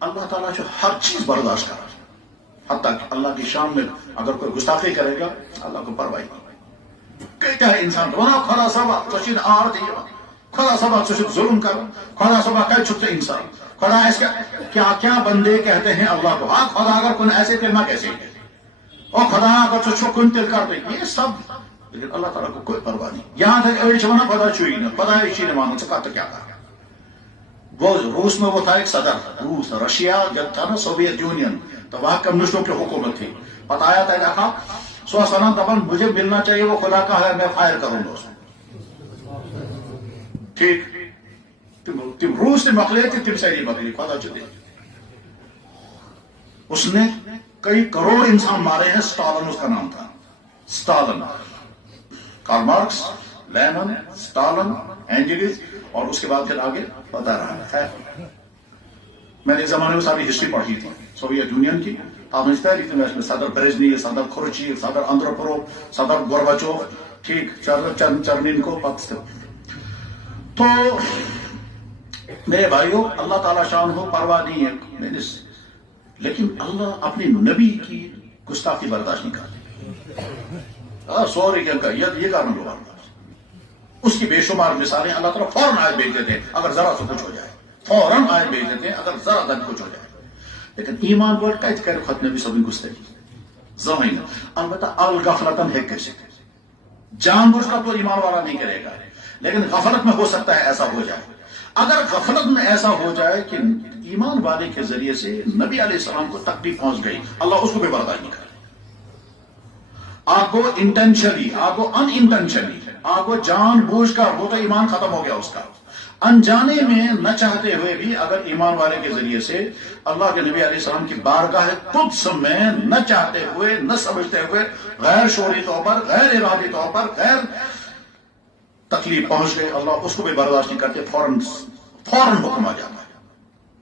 اللہ تعالیٰ جو ہر چیز برداشت کر رہا ہے، حتیٰ کہ اللہ کی شان میں اگر کوئی گستاخی کرے گا اللہ کو پرواہ نہیں. کہتا ہے انسان وہاں خدا صبح تو آر دی خدا صبح تو ظلم کر خدا صبح کہ چھپ سے انسان خدا ایسے کیا کیا بندے کہتے ہیں اللہ کو ہاں خدا اگر کن ایسے تلنا کیسے اور خدا اگر تو چھپ کن تل کر دے یہ سب، لیکن اللہ تعالیٰ کو کوئی پرواہ نہیں. یہاں تک اڑ چھونا خدا چھوئی نہ خدا اچھی نہ مانو سکا تو کیا کر. وہ روس میں وہ تھا ایک صدر، روس رشیا جب تھا نا سوویت یونین تو وہاں کمیونسٹوں کی حکومت تھی. بتایا تھا دیکھا سو سنا دبن مجھے ملنا چاہیے وہ خدا کا ہے میں فائر کروں گا. ٹھیک تم روس سے مکلے تھے تم سے نہیں مکلی خدا چلے. اس نے کئی کروڑ انسان مارے ہیں. سٹالن اس کا نام تھا، Stalin. Karl Marx, Lenin, Stalin, Engels اور اس کے بعد پھر آگے بتا رہا ہے. میں نے اس زمانے میں ساری ہسٹری پڑھی تھی سوویت یونین کی. آپ نے پہلی تھی میں صدر برزنی، صدر خروچیف، صدر اندروپرو، صدر گورباچوف، ٹھیک چرنین کو پاکستان. تو میرے بھائیوں اللہ تعالیٰ شان ہو پرواہ نہیں ہے، لیکن اللہ اپنے نبی کی گستاخی برداشت نہیں کرتے. سوری کیا یہ کارن لوگ اس کی بے شمار مثالیں اللہ تعالیٰ فوراً آیت بھیج دیتے ہیں اگر ذرا سے کچھ ہو جائے، فوراً آیت بھیج دیتے ہیں اگر ذرا دن کچھ ہو جائے. لیکن ایمان بول کہتے کرے خط نبی سبھی گستاخی زمین البتہ الغفلتن ہے کیسے جان بوجھ کر تو ایمان والا نہیں کرے گا، لیکن غفلت میں ہو سکتا ہے ایسا ہو جائے. اگر غفلت میں ایسا ہو جائے کہ ایمان والے کے ذریعے سے نبی علیہ السلام کو تکلیف پہنچ گئی اللہ اس کو بھی برداشت نہیں کرے. آپ کو انٹینشنلی آپ کو ان انٹینشنلی آپ کو جان بوجھ کر وہ تو ایمان ختم ہو گیا اس کا. انجانے میں نہ چاہتے ہوئے بھی اگر ایمان والے کے ذریعے سے اللہ کے نبی علیہ السلام کی بارگاہ قدس میں نہ چاہتے ہوئے نہ سمجھتے ہوئے غیر شعوری طور پر غیر ارادی طور پر غیر تکلیف پہنچ گئے اللہ اس کو بھی برداشت نہیں کرتے، فوراً حکم آ جاتا.